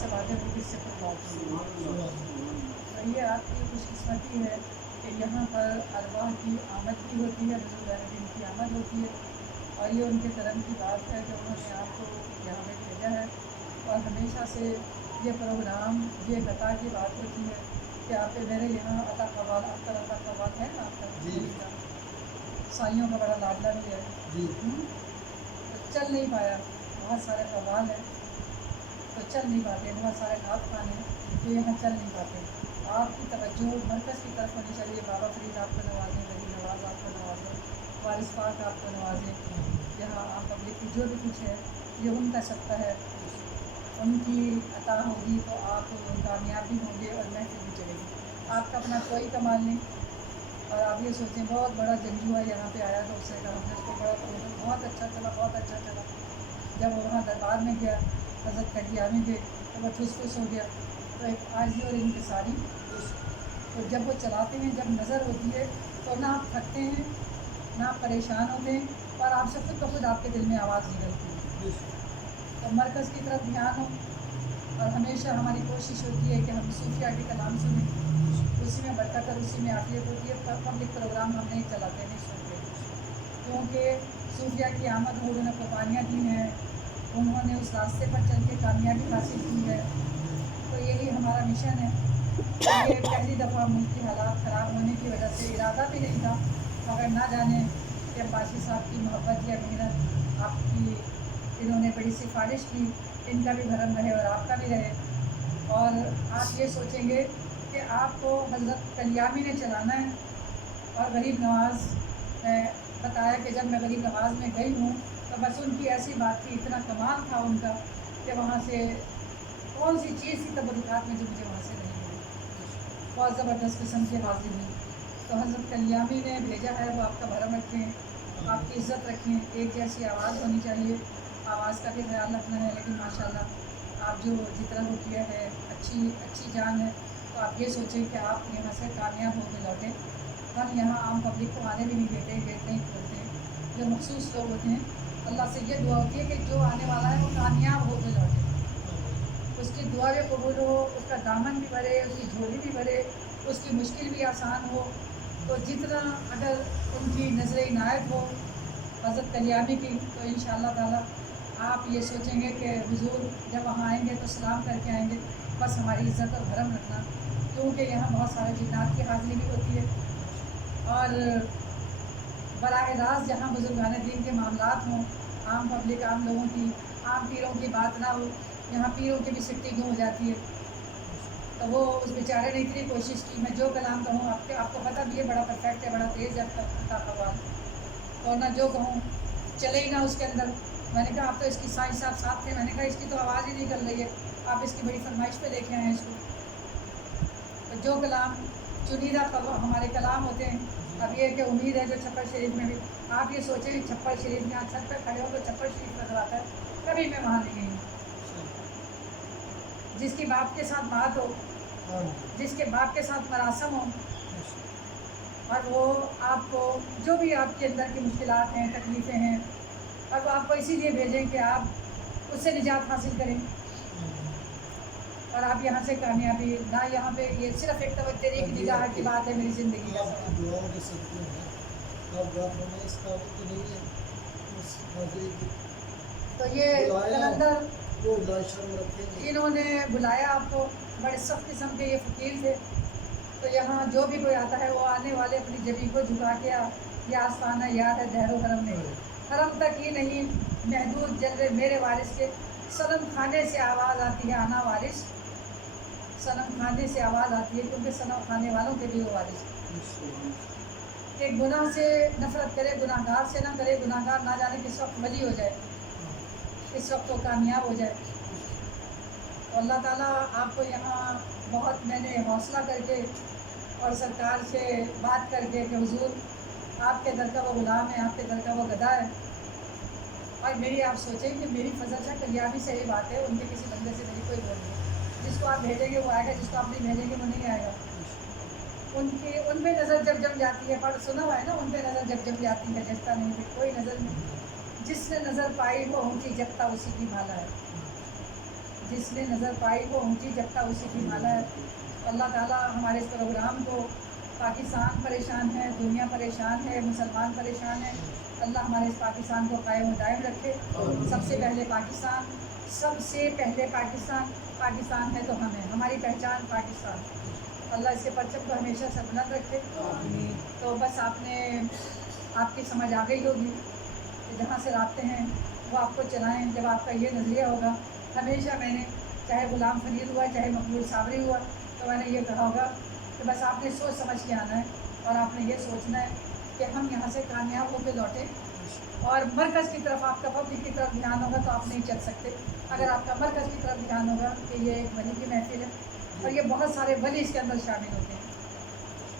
سے باتیں تو کس سے خود بات ہوئی. تو یہ آپ کی خوش قسمتی ہے کہ یہاں پر ارواح کی آمد بھی ہوتی ہے، بزرگان دین کی آمد ہوتی ہے، اور یہ ان کے کرم کی بات ہے کہ انہوں نے آپ کو یہاں پہ بھیجا ہے. اور ہمیشہ سے یہ پروگرام یہ ایک عطا کی بات ہوتی ہے کہ آپ میرے یہاں عطا قوال اختر عطا قوال ہے نا آپ کا جی سائیوں کا بڑا لاڈلا بھی ہے. جی تو چل نہیں پایا، بہت سارے قوال ہیں تو چل نہیں پاتے، بہت سارے نعت خوان ہیں جو یہاں چل نہیں پاتے. آپ کی توجہ مرکز کی طرف ہونی چاہیے. بابا فرید آپ کو نوازیں، ولی نواز آپ کو نوازیں، وارث پاک آپ کو نوازیں. یہاں عام پبلک کی جو بھی کچھ ہے یہ ان کا صدقہ ہے، ان کی عطا ہوگی تو آپ کامیاب بھی ہوں گے اور محفل بھی چلے گی. آپ کا اپنا کوئی کمال نہیں. اور آپ یہ سوچیں بہت بڑا جنگجو ہے یہاں پہ آیا تو اس نے کہا ہم نے اس کو بڑا بہت اچھا چلا، بہت اچھا چلا. جب وہ وہاں دربار میں گیا حضرت قادیانی کے تو وہ ٹھس ٹھس ہو گیا. تو ایک عاجزی اور انکساری، تو جب وہ چلاتے ہیں جب نظر ہوتی ہے تو نہ آپ تھکتے ہیں نہ آپ پریشان ہوتے ہیں، اور آپ سے خود بخود آپ کے دل میں آواز نکلتی ہے. تو مرکز کی طرف دھیان ہو، اور ہمیشہ ہماری کوشش ہوتی ہے کہ ہم صوفیہ کے کلام سنیں، اسی میں برکت اور اسی میں عافیت ہوتی ہے. پبلک پروگرام ہم نہیں چلاتے، نہیں سنتے، کیونکہ صوفیہ کی آمد لوگوں نے قربانیاں دی ہیں، انہوں نے اس راستے پر چل کے کامیابی حاصل کی ہے. تو یہی ہمارا مشن ہے. تو یہ پہلی دفعہ ملک کی حالات خراب ہونے کی وجہ سے ارادہ بھی نہیں تھا، مگر نہ جانے کہ عباسی صاحب کی محبت یا محنت آپ کی، انہوں نے بڑی سفارش کی، ان کا بھی بھرم رہے اور آپ کا بھی رہے. اور آپ یہ سوچیں گے کہ آپ کو حضرت کلیامی نے چلانا ہے. اور غریب نواز میں بتایا کہ جب میں غریب نواز میں گئی ہوں تو بس ان کی ایسی بات تھی، اتنا کمال تھا ان کا کہ وہاں سے کون سی چیز تھی تبرکات میں جو مجھے وہاں سے نہیں ملی. بہت زبردست قسم کی حاضری ہوئی. تو حضرت کلیامی نے بھیجا ہے، وہ آپ کا بھرم رکھیں، آپ کی عزت رکھیں. ایک جیسی آواز ہونی چاہیے، آواز کا بھی خیال رکھنا ہے. لیکن ماشاءاللہ آپ جو جتنا روپیہ ہے اچھی جان ہے، تو آپ یہ سوچیں کہ آپ یہاں سے کامیاب ہو کے لوٹیں. ہم یہاں عام پبلک کو آنے بھی نہیں دیتے، گیٹ نہیں کھولتے. جو مخصوص لوگ ہوتے ہیں اللہ سے یہ دعا ہوتی ہے کہ جو آنے والا ہے وہ کامیاب ہو کے لوٹے، اس کی دعا بھی قبول ہو، اس کا دامن بھی بھرے، اس کی جھولی بھی بھرے، اس کی مشکل بھی آسان ہو. تو جتنا اگر ان کی نظر عنایت ہو حضرت کلیامی کی، تو انشاءاللہ تعالی آپ یہ سوچیں گے کہ حضور جب وہاں آئیں گے تو سلام کر کے آئیں گے. بس ہماری عزت اور بھرم رکھنا، کیونکہ یہاں بہت سارے جنات کی حاضری بھی ہوتی ہے. اور براہ راست جہاں بزرگان دین کے معاملات ہوں، عام پبلک، عام لوگوں کی، عام پیروں کی بات نہ ہو، یہاں پیروں کی بھی سٹی گم ہو جاتی ہے. تو وہ اس بیچارے نے اتنی کوشش کی، میں جو کلام کہوں آپ کو پتہ بھی ہے بڑا پرفیکٹ ہے، بڑا تیز ہے عطا قوال، اور نہ جو کہوں چلے ہی نہ اس کے اندر. میں نے کہا آپ تو اس کی سائیں صاحب ساتھ تھے، میں نے کہا اس کی تو آواز ہی نکل رہی ہے، آپ اس کی بڑی فرمائش پہ لے کے آئے ہیں اس کو. تو جو کلام چنیدہ ہمارے کلام ہوتے ہیں. اب یہ کہ امید ہے جو چھپر شریف میں بھی آپ یہ سوچیں کہ چھپر شریف میں چھت پہ کھڑے ہو تو چھپر شریف نظر آتا ہے، کبھی میں وہاں نہیں گئی ہوں. جس کی باپ کے ساتھ بات ہو، جس کے باپ کے ساتھ مراسم ہو، اور وہ آپ کو جو بھی آپ کے اندر کی مشکلات ہیں، تکلیفیں ہیں، اور وہ آپ کو اسی لیے بھیجیں کہ آپ اس سے نجات حاصل کریں اور آپ یہاں سے کامیابی نہ. یہاں پہ یہ صرف ایک توجہ کی نگاہ کی بات ہے میری زندگی کا آپ کی سوال. دعاؤں کے صدقے ہیں، آپ بات ہونے اس قابل تو نہیں ہے اس حاضری کی. تو یہ کلندر وہ شرم رکھیں گے. انہوں نے بلایا آپ کو، بڑے سخت قسم کے یہ فقیر تھے. تو یہاں جو بھی کوئی آتا ہے وہ آنے والے اپنی جبین کو جھکا کے یہ آستانہ یاد ہے دہر و حرم میں، حرم تک ہی نہیں محدود جلوے میرے وارث کے. صنم خانے سے آواز آتی ہے آنا وارث، صنم خانے سے آواز آتی ہے کیونکہ صنم خانے والوں کے بھی وہ وارث ہیں. کہ گناہ سے نفرت کرے، گناہ گار سے نہ کرے. گناہ گار نہ جانے کس وقت ولی ہو جائے، کس وقت وہ کامیاب ہو جائے. تو اللہ تعالیٰ آپ کو یہاں بہت میں نے حوصلہ کر کے اور سرکار سے بات کر کے کہ حضور آپ کے در کا وہ غلام ہے، آپ کے در کا وہ گدھا ہے. اور میری آپ سوچیں کہ میری فضل شاہ کلیامی سے یہ بات ہے، ان کے کسی بندے سے میری کوئی بول نہیں. جس کو آپ بھیجیں گے وہ آئے گا، جس کو آپ نہیں بھیجیں گے وہ نہیں آئے گا. ان پہ نظر جب جم جاتی ہے، پر سنا ہوا ہے نا، ان پہ نظر جب جم جاتی ہے جگتا نہیں پھر کوئی نظر نہیں. جس نے نظر پائی وہ اونچی جگتا اسی کی مالا ہے. جس نے نظر پائی وہ اونچی جگتا اسی کی مالا ہے. اللہ تعالیٰ ہمارے اس پروگرام کو، پاکستان پریشان ہے، دنیا پریشان ہے، مسلمان پریشان ہے، اللہ ہمارے اس پاکستان کو قائم و دائم رکھے. سب سے پہلے پاکستان، سب سے پہلے پاکستان. پاکستان ہے تو ہم ہیں، ہماری پہچان پاکستان. اللہ اس کے پرچم کو ہمیشہ سے بلند رکھے. تو بس آپ کی سمجھ آ گئی ہوگی کہ جہاں سے رابطے ہیں وہ آپ کو چلائیں. جب آپ کا یہ نظریہ ہوگا، ہمیشہ میں نے، چاہے غلام فرید ہوا چاہے مقبول صابری ہوا، تو میں نے یہ کہا ہوگا کہ بس آپ نے سوچ سمجھ کے آنا ہے اور آپ نے یہ سوچنا ہے کہ ہم یہاں سے کامیاب ہو کے لوٹیں. اور مرکز کی طرف آپ کا پبلک کی طرف دھیان ہوگا تو آپ نہیں چل سکتے. اگر آپ کا مرکز کی طرف دھیان ہوگا کہ یہ ایک ولی کی محفل ہے اور یہ بہت سارے ولی اس کے اندر شامل ہوتے ہیں.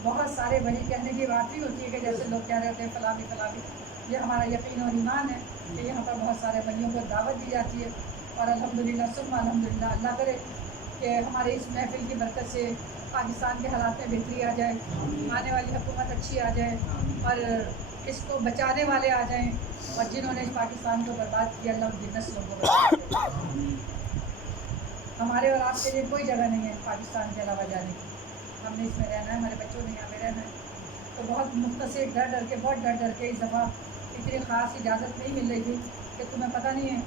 بہت سارے ولی کہنے کی بات نہیں ہوتی ہے کہ جیسے لوگ کہہ رہے ہوتے ہیں فلاں بھی فلاں بھی. یہ ہمارا یقین اور ایمان ہے کہ یہاں پر بہت سارے ولیوں کو دعوت دی جاتی ہے. اور الحمدللہ ثم الحمدللہ، اللہ کرے کہ ہمارے اس محفل کی برکت سے پاکستان کے حالات میں بہتری آ جائے، آنے والی حکومت اچھی آ جائے اور اس کو بچانے والے آ جائیں، اور جنہوں نے اس پاکستان کو برباد کیا اللہ ان کی نسلوں کو برباد کرے. ہمارے اور آپ کے لیے کوئی جگہ نہیں ہے پاکستان کے علاوہ جانے کی. ہم نے اس میں رہنا ہے، ہمارے بچوں نے یہاں پہ رہنا ہے. تو بہت مختصر ڈر ڈر کے، بہت ڈر ڈر کے اس دفعہ اتنی خاص اجازت نہیں مل رہی تھی کہ تمہیں پتہ نہیں ہے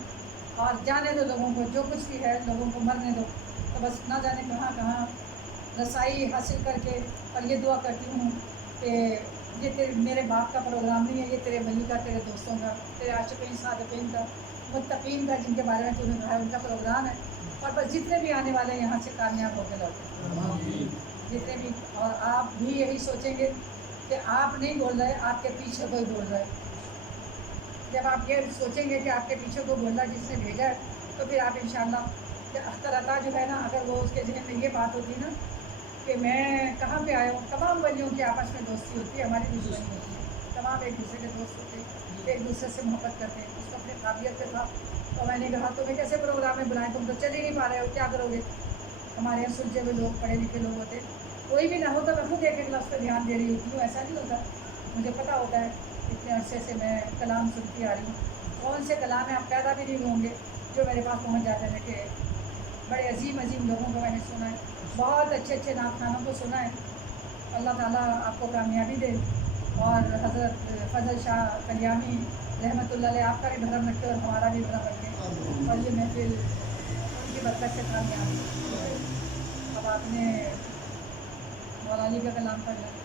اور جانے دو لوگوں کو، جو کچھ بھی ہے لوگوں کو مرنے دو. تو بس نہ جانے کہاں کہاں رسائی حاصل کر کے، اور یہ دعا کرتی ہوں کہ یہ میرے باپ کا پروگرام نہیں ہے، یہ تیرے ولی کا، تیرے دوستوں کا، تیرے عاشقین صادقین کا، متقین کا، جن کے بارے میں تو نے کہا ہے ان کا پروگرام ہے. اور بس جتنے بھی آنے والے ہیں یہاں سے کامیاب ہو کے لوٹیں، جتنے بھی. اور آپ بھی یہی سوچیں گے کہ آپ نہیں بول رہے، آپ کے پیچھے کوئی بول رہا ہے. جب آپ یہ سوچیں گے کہ آپ کے پیچھے کوئی بول رہا ہے جس نے بھیجا ہے، تو پھر آپ انشاءاللہ کہ اختر عطا جو ہے نا، اگر وہ اس کے ذہن میں یہ بات ہوتی نا کہ میں کہاں پہ آیا ہوں. تمام ولیوں کی آپس میں دوستی ہوتی ہے، ہماری دشمنی ہوتی ہے. تمام ایک دوسرے کے دوست ہوتے ہیں، ایک دوسرے سے محبت کرتے ہیں. اس کو اپنے قابلیت پہ تھا تو میں نے کہا تمہیں کیسے پروگرام میں بلائیں، تم تو چل ہی نہیں پا رہے ہو، کیا کرو گے. ہمارے یہاں سلجھے ہوئے لوگ، پڑھے لکھے لوگ ہوتے، کوئی بھی نہ ہو تو میں خود ایک ایک لفظ پہ دھیان دے رہی ہوتی ہوں. ایسا نہیں ہوتا، مجھے پتہ ہوتا ہے اتنے عرصے سے میں کلام سنتی آ رہی ہوں. کون سے کلام ہیں آپ پیدا بھی نہیں ہوں گے جو میرے پاس پہنچ جاتے ہیں کہ بڑے عظیم عظیم لوگوں کو میں نے سنا ہے، بہت اچھے اچھے نعت خانوں کو سنا ہے. اللہ تعالیٰ آپ کو کامیابی دے اور حضرت فضل شاہ کلیامی رحمۃ اللہ علیہ آپ کا بھی بھرم رکھے اور ہمارا بھی بھرم رکھے اور یہ محفل ان کی برکت سے کامیاب. اب آپ نے مولا علی کا کلام پڑھنا ہے.